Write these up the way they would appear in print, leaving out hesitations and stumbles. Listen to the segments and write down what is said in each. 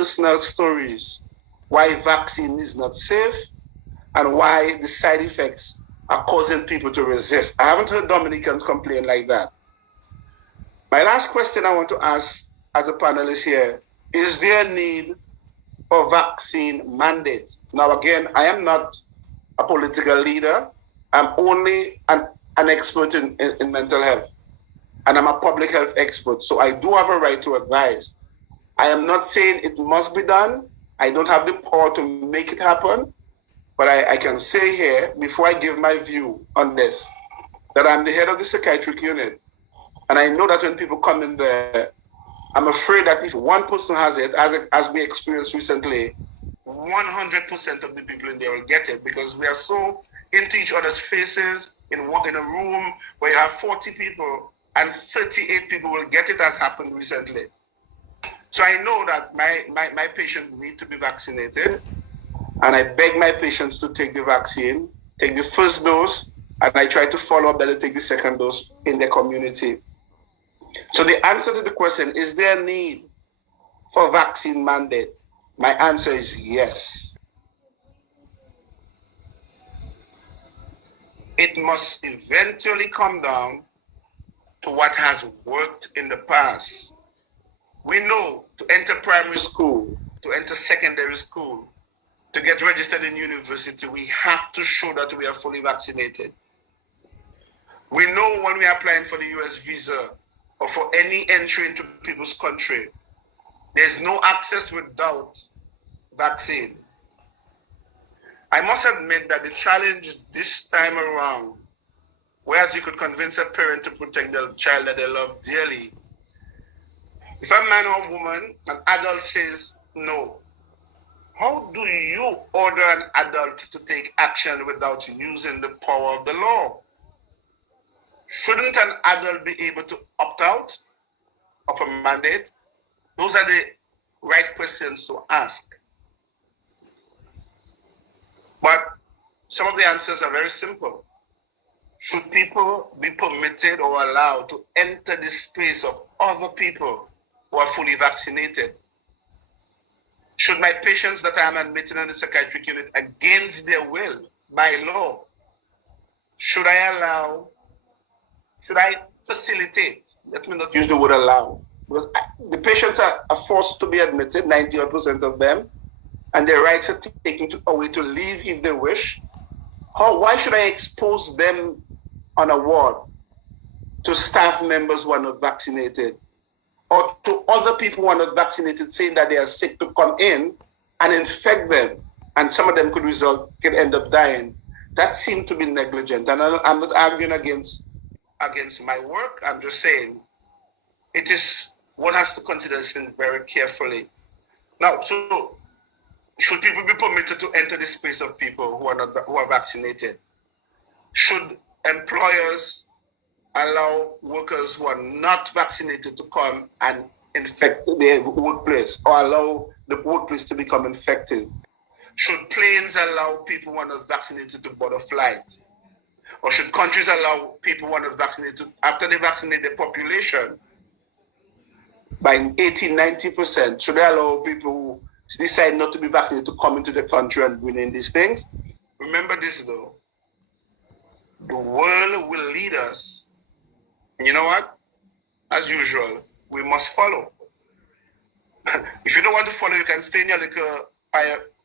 personal stories why vaccine is not safe and why the side effects are causing people to resist. I haven't heard Dominicans complain like that. My last question I want to ask as a panelist here, is there a need for vaccine mandate? Now, again, I am not a political leader. I'm only an expert in mental health, and I'm a public health expert. So I do have a right to advise. I am not saying it must be done. I don't have the power to make it happen, but I can say here, before I give my view on this, that I'm the head of the psychiatric unit. And I know that when people come in there, I'm afraid that if one person has it, as we experienced recently, 100% of the people in there will get it, because we are so into each other's faces in a room where you have 40 people and 38 people will get it, as happened recently. So I know that my patients need to be vaccinated, and I beg my patients to take the vaccine, take the first dose, and I try to follow up that they take the second dose in their community. So the answer to the question, is there a need for vaccine mandate? My answer is yes. It must eventually come down to what has worked in the past. We know to enter primary school, to enter secondary school, to get registered in university, we have to show that we are fully vaccinated. We know when we are applying for the US visa or for any entry into people's country, there's no access without vaccine. I must admit that the challenge this time around, whereas you could convince a parent to protect their child that they love dearly, if a man or woman, an adult says no, how do you order an adult to take action without using the power of the law? Shouldn't an adult be able to opt out of a mandate? Those are the right questions to ask. But some of the answers are very simple. Should people be permitted or allowed to enter the space of other people who are fully vaccinated? Should my patients that I am admitting in the psychiatric unit against their will, by law, should I facilitate? Let me not use the word allow. Because the patients are forced to be admitted, 90% of them, and their rights are taken away to leave if they wish. Why should I expose them on a ward to staff members who are not vaccinated, or to other people who are not vaccinated saying that they are sick to come in and infect them, and some of them can end up dying? That seemed to be negligent. And I'm not arguing against my work. I'm just saying one has to consider this thing very carefully. Now, so should people be permitted to enter the space of people who are vaccinated? Should employers allow workers who are not vaccinated to come and infect their workplace, or allow the workplace to become infected? Should planes allow people who are not vaccinated to board a flight? Or should countries allow people who are not vaccinated, after they vaccinate the population by 80-90%, should they allow people who decide not to be vaccinated to come into the country and bring in these things? Remember this though, the world will lead us. And you know what? As usual, we must follow. If you don't want to follow, you can stay in your little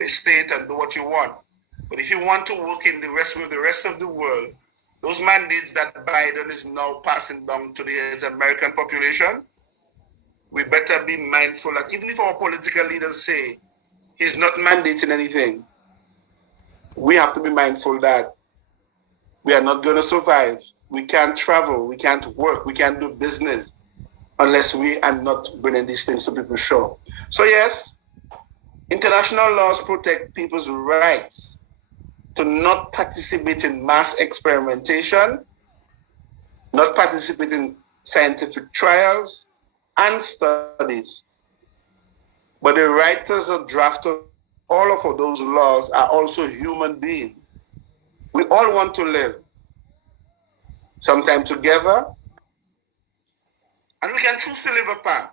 state and do what you want. But if you want to work in with the rest of the world, those mandates that Biden is now passing down to his American population, we better be mindful that even if our political leaders say he's not mandating anything, we have to be mindful that we are not going to survive. We can't travel, we can't work, we can't do business unless we are not bringing these things to people's show. So yes, international laws protect people's rights to not participate in mass experimentation, not participate in scientific trials and studies. But the writers or drafters, all of those laws are also human beings. We all want to live, sometime together, and we can choose to live apart.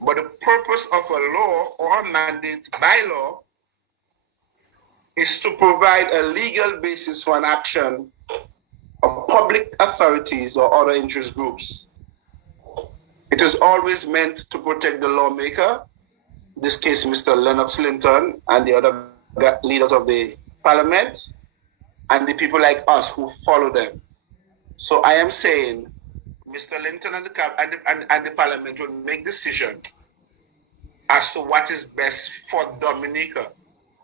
But the purpose of a law or a mandate by law is to provide a legal basis for an action of public authorities or other interest groups. It is always meant to protect the lawmaker, in this case Mr. Lennox Linton and the other leaders of the parliament, and the people like us who follow them. So I am saying Mr. Linton and the parliament will make decision as to what is best for Dominica.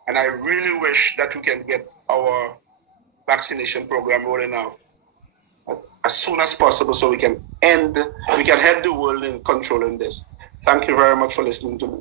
And I really wish that we can get our vaccination program rolling out as soon as possible so we can help the world in controlling this. Thank you very much for listening to me.